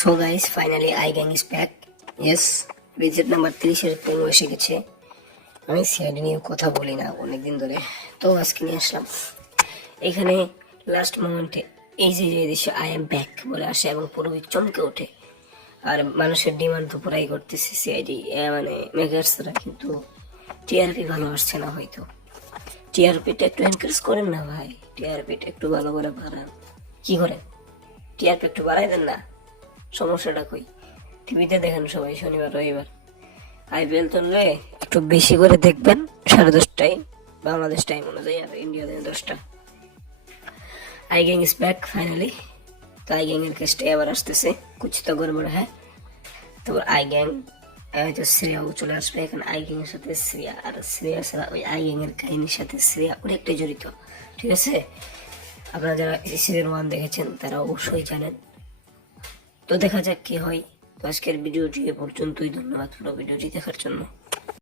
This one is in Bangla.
So guys finally I gang is back yes visit number তিরিশের পনেরো এসে গেছে। আমি সিআইডি নিয়ে কথা বলি না, অনেকদিন ধরে। তো আজকে নিয়ে আসলাম। এখানে লাস্ট মোমেন্টে এই যে যে দেশে আই এম ব্যাক বলে আসে এবং পুরোপুরি চমকে ওঠে। আর মানুষের ডিমান্ড তো পুরাই করতেছে সিআইডি মানে মেগার্সরা কিন্তু টিআরপি ভালো আসছে না হয়তো। টিআরপিটা একটু এনকারেজ করেন না ভাই। টিআরপিটা একটু ভালো করে বাড়ান। কি করেন? টিআরপি একটু বাড়াই দেন না। সমস্যাটা কই? টিভিতে দেখেন সবাই, শনিবার, রবিবার। আইপিএল চললে একটু বেশি করে দেখবেন, সাড়ে দশটায়, বাংলাদেশ টাইম অনুযায়ী আর ইন্ডিয়া দশটা। I gang is back finally তো আই গ্যাং এর কেসটা এবার আসতেছে কুছ তো গড়বড় হ্যাঁ। তারপর আই গ্যাং হয়তো শ্রেয়াও চলে আসবে, এখানে আই গ্যাং এর সাথে শ্রেয়া, আর শ্রেয়া ছাড়া ওই আই গ্যাং এর কাহিনীর সাথে শ্রেয়া অনেকটাই জড়িত, ঠিক আছে? আপনারা যারা সিজন ওয়ান দেখেছেন, তারা অবশ্যই জানেন তো দেখা যাক কি হয়। আজকের ভিডিওটি এ পর্যন্তই। ধন্যবাদ পুরো ভিডিওটি দেখার জন্য।